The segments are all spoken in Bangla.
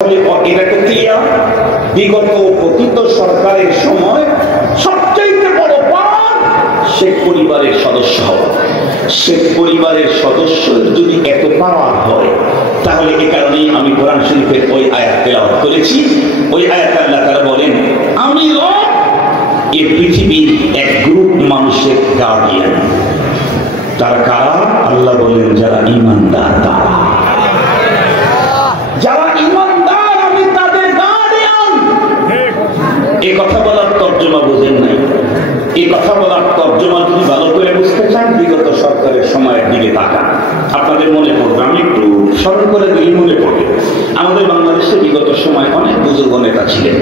এটা তো ক্লিয়ার। বিগত অতীত সরকারের সময় সবচেয়ে বড় পাপ শেখ পরিবারের সদস্য হওয়া। শেখ পরিবারের সদস্য যদি এত পাওয়ার হয়, তাহলে এ কারণেই আমি কোরআন শরীফের ওই আয়াত তেলাওয়াত করেছি। ওই আয়াত আল্লাহ তাআলা বলেন, আমি রব এই পৃথিবীর এক গ্রুপ মানুষের গার্ডিয়ান। তার কারা? আল্লাহ বলেন যারা ঈমানদার। তারা যারা ঈমানদার, আমি তাদের গার্ডিয়ান। এই কথা বলার তর্জমা বোঝেন নাই। এই কথা বলার তর্জমা যদি ভালো করে বুঝতে চান, বিগত সরকারের সময়ের দিকে তাকান, আপনাদের মনে পড়বে। আমি একটু স্মরণ করে দিই, মনে পড়বে। আমাদের বাংলাদেশে বিগত সময় অনেক বুজুর্গ নেতা ছিলেন।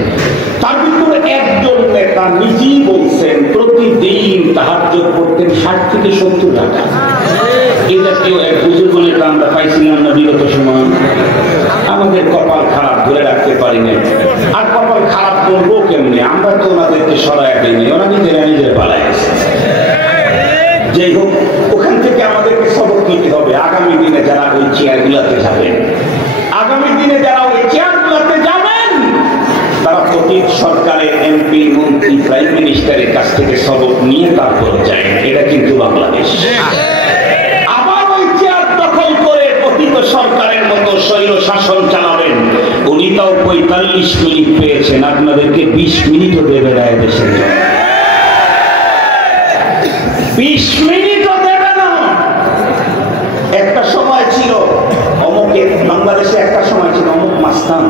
তার ভিতরে একজন নেতা নিজেই বলছেন প্রতিদিন তাহাজ্জুদ পড়তেন 60 থেকে 70 টাকা। এটা কেউ এক বুজুর্গ নেতা আমরা পাইছিলাম না বিগত সময়। আমাদের কপাল খারাপ, ধরে রাখতে পারি না। আর কপাল খারাপ করবো কেমনি? আমরা তো ওনাদেরকে সরাইয়া দিইনি, ওরা নিজের পালায় গেছে। যাই হোক, ওখান থেকে আমাদেরকে সবক নিতে হবে। আগামী দিনে যারা ওই চেয়ারগুলাতে যাবেন, আগামী দিনে যারা ওই চেয়ারগুলাতে যাবেন, তারা প্রতি সরকারের এমপি, মন্ত্রী, প্রাইম মিনিস্টারের কাছ থেকে সবক নিয়ে তারপর যায়। এটা কিন্তু বাংলাদেশ। আবার ওই চেয়ার দখল করে অতীত সরকারের মতো স্বৈর শাসন চালাবেন। উনি তাও 45 মিনিট পেয়েছেন, আপনাদেরকে 20 মিনিটও দেবে না দেশের জন্য। 20 মিনিটও দেবে না। একটা সময় ছিল অমুকের, বাংলাদেশে একটা সময় ছিল অমুক মাস্তান,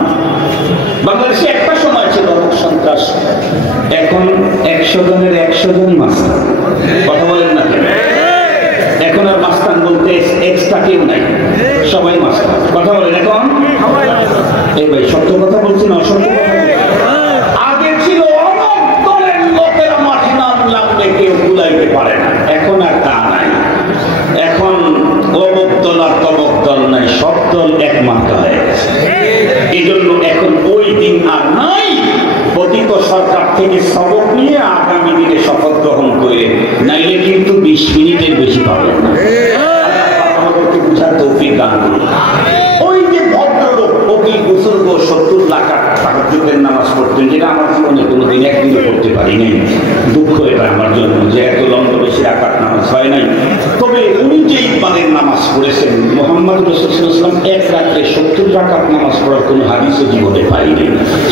বাংলাদেশে একটা সময় ছিল অমুক সন্ত্রাস। এখন 100 জনের 100 জন মাস্তান। কথা বলেন না কেন? এখন আর মাস্তান বলতে এক্সট্রা কেউ নাই, সবাই মাস্তান। কথা বলেন এখন? এই ভাই সত্য কথা বলছি না অসত্য কথা? আগে ছিল অমুক দলের লোকেরা মাঠে নাম লাগলে কেউ ভুলাইতে পারে না। এখন আর তা নাই। এখন অমুক দল আর তমুক দল নাই, সব দল একমাত্র হয়ে গেছে। এই জন্য এখন ওই দিন আর নাই। অতীত সরকার থেকে সবক নিয়ে আগামী দিনে শপথ গ্রহণ করে, নাইলে কিন্তু 20 মিনিটের বেশি পাবেন না। আমাদেরকে বুঝার তৌফিক দান করুন। ওই যে ভদ্রলোক অতি বুজুর্গ 70 লাখ তাহাজ্জুদের নামাজ পড়তেন, যেটা আমার জীবনে কোনোদিন একদিনও পড়তে পারি নাই। দুঃখ এটা আমার জন্য যে এত লম্বা বেশি রাকাত নামাজ হয় নাই। তবে উনি যে ইকবালের নামাজ পড়েছেন, মুহাম্মদ রাসূলুল্লাহ সাল্লাল্লাহু আলাইহি ওয়াসাল্লাম এক রাত্রে 70 রাকাত নামাজ পড়ার কোনো হাদিসও জীবনে পাইনি।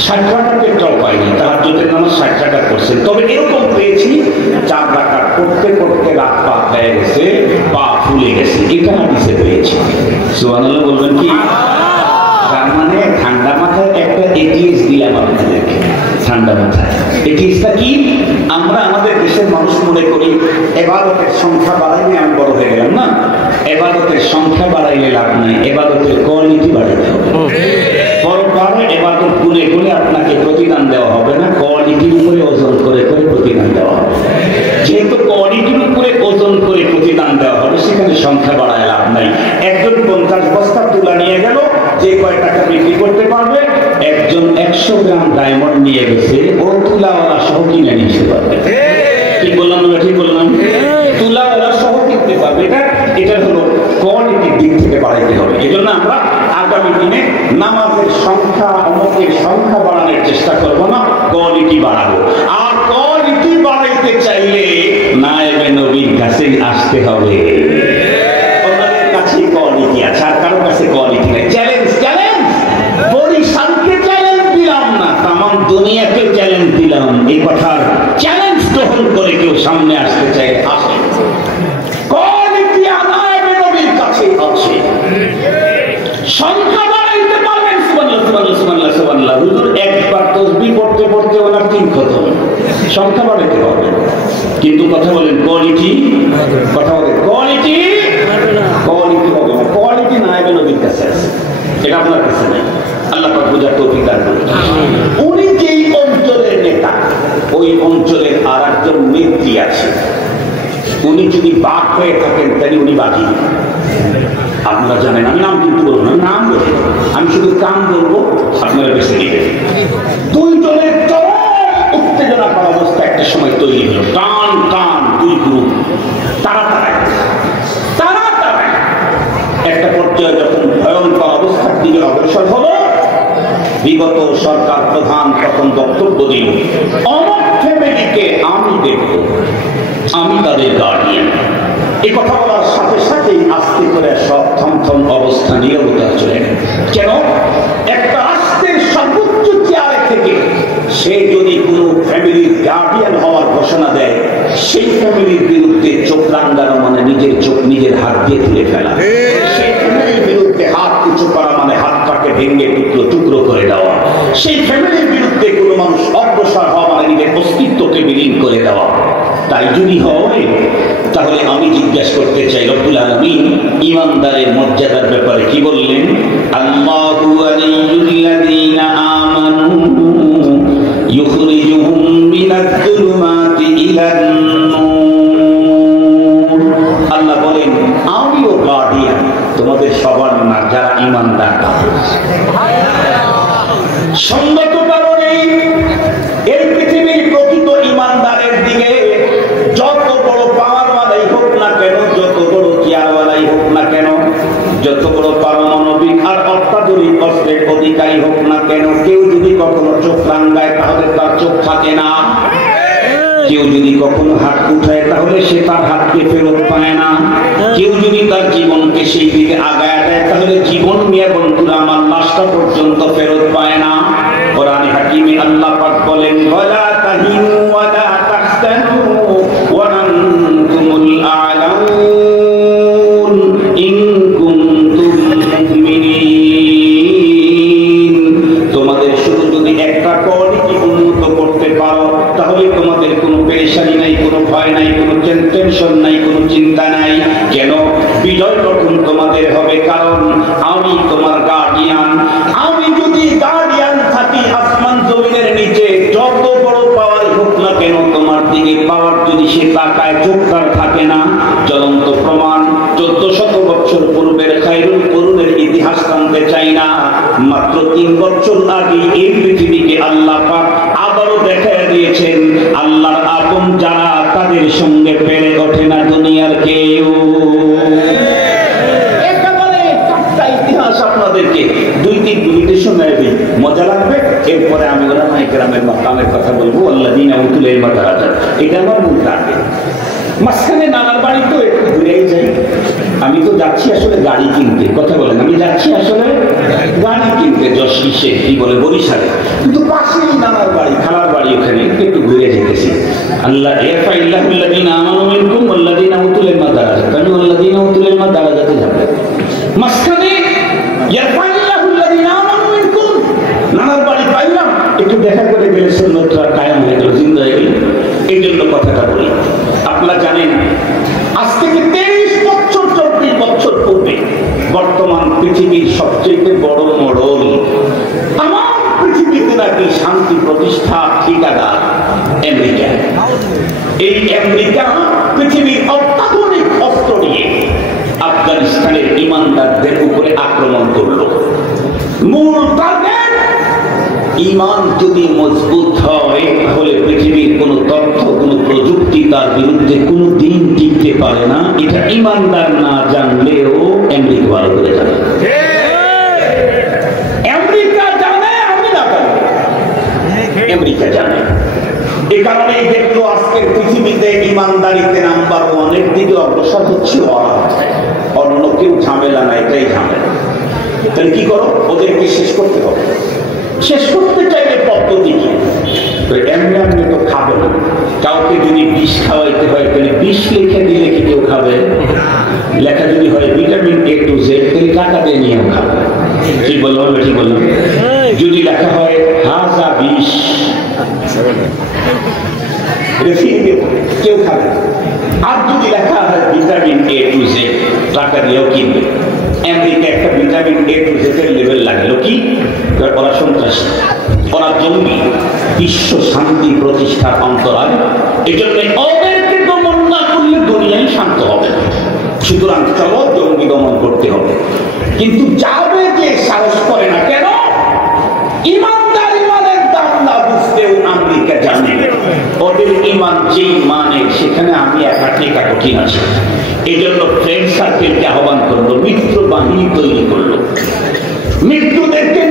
60 রাকাতেরটাও পাইনি। তাহাজ্জুদের নামাজ 60 রাকাত পড়ছেন। তবে এরকম পেয়েছি 4 রাকাত পড়তে পড়তে রাত পা হয়ে গেছে, পা ফুলে গেছে। এটা হাদিসে পেয়েছি। সুবহানাল্লাহ বলবেন কি? তার মানে ঠান্ডা মাথায় একটা এটিএস দিলাম আপনাদেরকে। ঠান্ডা মাথায় এটিএসটা কি? আমরা আমাদের দেশের মানুষ মনে করি ইবাদতের সংখ্যা বাড়াইলে আমি বড় হয়ে গেলাম। না, ইবাদতের সংখ্যা বাড়াইলে লাভ নাই, ইবাদতের কোয়ালিটি বাড়াইতে হবে। পরপর ইবাদত গুনে গুনে আপনাকে প্রতিদান দেওয়া হবে না, কোয়ালিটির উপরে ওজন করে করে প্রতিদান দেওয়া হবে। যেহেতু কোয়ালিটির উপরে ওজন করে প্রতিদান দেওয়া হবে, সেখানে সংখ্যা বাড়ায় লাভ নাই। একজন 50 বস্তা তুলা নিয়ে গেল, যে কয় টাকা বিক্রি করতে পারবে। একজন 100 গ্রাম ডায়মন্ড নিয়ে গেছে, ও তুলাওয়ালা সহ কিনে নিতে পারবে। কি বললাম? ঠিক বললাম? তুলাওয়ালা সহ কিনতে পারবে। এটা হলো কোয়ালিটির দিক থেকে বাড়াইতে হবে। এই জন্য আমরা আগামী দিনে নামাজের সংখ্যা, অমুকের সংখ্যা বাড়ানোর চেষ্টা করবো না, কোয়ালিটি বাড়াবো। আর কোয়ালিটি বাড়াইতে চাইলে নায়েবে নবীর কাছে আসতে হবে। ওনাদের কাছে কোয়ালিটি আছে, আর কারোর কাছে কোয়ালিটি নাই। Challenge, challenge. বরিশালকে চ্যালেঞ্জ দিলাম না, তাম দুনিয়াকে চ্যালেঞ্জ দিলাম। এই কথার চ্যালেঞ্জ গ্রহণ করে কেউ সামনে আসতে চাই, আসে। কোয়ালিটি নায়েবে নবীর কাছে আছে। সংখ্যা বাড়াইতে পারবেন। সুবহানাল্লাহ, সুবহানাল্লাহ, সুবহানাল্লাহ, সুবহানাল্লাহ। হুজুর একবার তাসবিহ পড়তে পড়তে ওনার 3 খতম। সংখ্যা বাড়াইতে পারবেন, কিন্তু কথা বলেন কোয়ালিটি। কথা বলেন কোয়ালিটি। কোয়ালিটি হবে না, কোয়ালিটি নায়েবে নবীর কাছে আছে, এটা আপনার কাছে নাই। আল্লাহ পাক বুঝার তৌফিক দান করুন। উনি যেই অঞ্চলের নেতা, ওই অঞ্চলের আর একজন নেত্রী আছে। উনি যদি বাঘ হয়ে থাকেন, তাহলে উনি বাঘী। আপনারা জানেন, আমি নাম কিন্তু বলবো না, নাম বলবো, আমি শুধু কাম বলবো, আপনারা বেছে নেবেন। 2 জনের চরম উত্তেজনাকর অবস্থা একটা সময় তৈরি হলো। টান টান 2 গ্রুপ, তাড়াতাড়ি একটা পর্যায়ে যখন ভয়ঙ্কর অবস্থার দিকে অগ্রসর হলো, বিগত সরকার প্রধান তখন বক্তব্য দিল, অমুক ফ্যামিলিকে আমি দেখব, আমি তাদের গার্ডিয়ান। এই কথা বলার সাথে সাথেই আস্তে করে সব থমথম অবস্থা নীরবতা চলে গেল। কেন? একটা রাষ্ট্রের সর্বোচ্চ চেয়ারে থেকে সে যদি কোনো ফ্যামিলির গার্ডিয়ান হওয়ার ঘোষণা দেয়, সেই ফ্যামিলির বিরুদ্ধে চোখ রাঙানো মানে নিজের চোখ নিজের হাত দিয়ে তুলে ফেলা। সেই ফ্যামিলির বিরুদ্ধে হাত উঁচু করা মানে হাতটাকে ভেঙে টুকরো টুকরো করে দেওয়া। সেই ফ্যামিলির বিরুদ্ধে কোনো মানুষ অগ্রসর হওয়া মানে নিজের অস্তিত্বকে বিলীন করে দেওয়া। তাই যদি হয়, তাহলে আমি জিজ্ঞাসা করতে চাই, রব্বুল আলামিন ঈমানদারের মর্যাদার ব্যাপারে কি বললেন? আল্লাহু ওয়ালিয়ুল্লাযীনা আমানু ইউখরিজুহুম মিনাজ-যুলুমাতি ইলান-নূর। আল্লাহ বলেন, আমিও গার্ডিয়ান তোমাদের সবার না, যারা ঈমানদার। সঙ্গত কারণে এই পৃথিবীর প্রকৃত ঈমানদারের দিকে যত বড় পাওয়ারওয়ালাই হোক না কেন, যত বড় চেয়ারওয়ালাই হোক না কেন, যত বড় পারমাণবিক আর অত্যাধুনিক অস্ত্রের অধিকারী হোক না কেন, কেউ যদি কখনো চোখ রাঙায় তাহলে তার চোখ থাকে না। কেউ যদি কখনো হাত উঠায় তাহলে সে তার হাতকে ফেরত পায় না। কেউ যদি তার জীবনকে সেই দিকে আগায় দেয় তাহলে জীবন নিয়ে বন্ধুরা আমার লাশটা পর্যন্ত ফেরত পায় না। কোরআনে হাকিমে আল্লাহ পাক বলেন, ওয়ালা তাহিনু ওয়ালা তাহজানু ওয়া আনতুমুল আ'লাউন ইন কুনতুম মুমিনিন। তোমাদের শুধু যদি একটা কোয়ালিটি উন্নত করতে পারো তাহলে তোমাদের কোনো পেরেশানি নাই, কোনো ভয় নাই, কোনো টেনশন নাই, কোনো চিন্তা নাই। কেন? বিজয় তখন তোমাদের হবে, কারণ আমি তোমার গার্ডিয়ান। আমি যদি গার্ডিয়ান থাকি আসমান জমিনের নিচে, যত বড় পাওয়ার হোক না কেন, তোমার দিকে পাওয়ার যদি সে তাকায়, চোখ তার থাকে না। জ্বলন্ত প্রমাণ 1400 বছর পূর্বের খায়রুল কুরুনের ইতিহাস জানতে চাই না, মাত্র 3 বছর আগে এই পৃথিবীকে আল্লাহ পাক আবারও দেখায় দিয়েছেন। আল্লাহর আপন যারা, তাদের সঙ্গে পেরে ওঠে না দুনিয়ার কেউ। একেবারে একটা ইতিহাস আপনাদেরকে 2-3 মিনিটে শোনায় দিই, মজা লাগবে। এরপরে আমি উলামায়ে কেরামের মাকামের কথা বলবো। আল্লাযীনা উতুল ইলমা দারাজাত, এটা আমার মূল টার্গেট। মাঝখানে নানার বাড়ি তো একটু ঘুরেই যাই। আমি তো যাচ্ছি আসলে গাড়ি কিনতে, কথা বলেন, আমি যাচ্ছি আসলে গাড়ি কিনতে যশোরে, কি বলে বরিশালে, কিন্তু পাশেই নানার বাড়ি, খালার বাড়ি, ওখানে একটু ঘুরে যেতেছি। আল্লাহ ইয়ারফাইল্লাহুল্লাযীনা আমানু মিনকুম ওয়াল্লাযীনা উতুল ইলমা দারাজাত, আমি ওয়াল্লাযীনা উতুল ইলমা দারাজাতে যাব। মাঝখানে ইয়ারফাইল্লাহুল্লাযীনা আমানু মিনকুম, নানার বাড়ি পাইলাম, একটু দেখা করে গেলে সুন্নতটা কায়েম হয়ে গেল, জিন্দা হয়ে গেল। এই জন্য কথাটা বলি। আপনারা জানেন, আজ থেকে 23 বছর 24 বছর পূর্বে বর্তমান পৃথিবীর সবচেয়ে বড় মডল, আমার পৃথিবীতে নাকি শান্তি প্রতিষ্ঠা ঠিকাদার আমেরিকা। এই আমেরিকা পৃথিবীর অত্যাধুনিক অস্ত্র নিয়ে আফগানিস্তানের ঈমানদারদের উপরে আক্রমণ করলো। মূল টার্গেট, ঈমান যদি মজবুত হয় তাহলে পৃথিবীর কোনো তথ্য, কোনো প্রযুক্তি তার বিরুদ্ধে কোনো দিন টিকতে পারে না। এটা ঈমানদার না জানলেও আমেরিকা ভালো করে জানে। আমেরিকা জানে, আমি না জানি, আমেরিকা জানে। এই কারণেই দেখলো আজকের পৃথিবীতে ঈমানদারিতে নাম্বার 1 এর দিকে অগ্রসর হচ্ছে ওরা। অন্য কেউ ঝামেলা না, এটাই ঝামেলা। তাহলে কি করো? ওদেরকে শেষ করতে হবে। শেষ করতে চাইলে পদ্ধতি কি? এমনি এমনি তো খাবে না। কাউকে যদি বিষ খাওয়াইতে হয় তাহলে বিষ লিখে দিলে কি কেউ খাবে? লেখা যদি হয় ভিটামিন A to Z, তাহলে টাকা দিয়ে নিয়েও খাবে। কি বললাম? কি বললাম? যদি লেখা হয় হাজা বিষ, কেউ খাবে। আর যদি লেখা হয় ভিটামিন A to Z, টাকা দিয়েও কিনবে। আমেরিকা একটা ভিটামিন A to Z এর লেভেল লাগলো কি? ওরা সন্ত্রাসী, ওরা জঙ্গি, বিশ্ব শান্তি প্রতিষ্ঠার অন্তরায়। এই জন্য ওদেরকে দমন না করলে দুনিয়ায় শান্ত হবে। সুতরাং চলো জঙ্গি দমন করতে হবে। কিন্তু যাবে যে সাহস করে না কেন? ইমানদার ইমানের দাম না বুঝতেও আমেরিকা জানে ওদের ইমান যেই মানে সেখানে আমি একা টেকা কঠিন আছি। এই জন্য ফ্রেন্ড সার্কেলকে আহ্বান করলো, মিত্র বাহিনী তৈরি করলো, মৃত্যুদেরকে